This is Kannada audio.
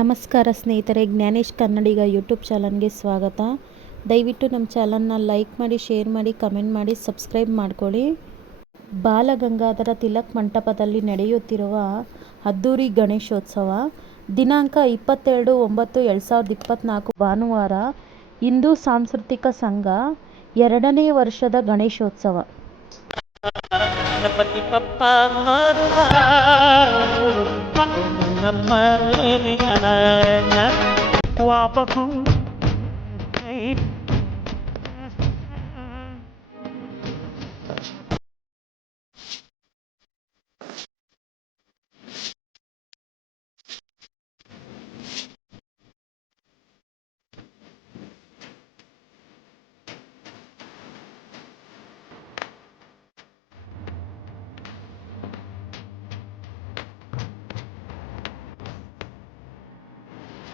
ನಮಸ್ಕಾರ ಸ್ನೇಹಿತರೆ, ಜ್ಞಾನೇಶ್ ಕನ್ನಡಿಗ ಯೂಟ್ಯೂಬ್ ಚಾನಲ್ಗೆ ಸ್ವಾಗತ. ದಯವಿಟ್ಟು ನಮ್ಮ ಚಾನಲ್ನ ಲೈಕ್ ಮಾಡಿ, ಶೇರ್ ಮಾಡಿ, ಕಮೆಂಟ್ ಮಾಡಿ, ಸಬ್ಸ್ಕ್ರೈಬ್ ಮಾಡ್ಕೊಳ್ಳಿ. ಬಾಲಗಂಗಾಧರ ತಿಲಕ್ ಮಂಟಪದಲ್ಲಿ ನಡೆಯುತ್ತಿರುವ ಅದ್ದೂರಿ ಗಣೇಶೋತ್ಸವ, ದಿನಾಂಕ ಇಪ್ಪತ್ತೆರಡು ಒಂಬತ್ತು ಎರಡು ಸಾವಿರದ ಇಪ್ಪತ್ತ್ನಾಲ್ಕು ಭಾನುವಾರ, ಹಿಂದೂ ಸಾಂಸ್ಕೃತಿಕ ಸಂಘ ಎರಡನೇ ವರ್ಷದ ಗಣೇಶೋತ್ಸವ. i'm Namaliniana Wapapoo.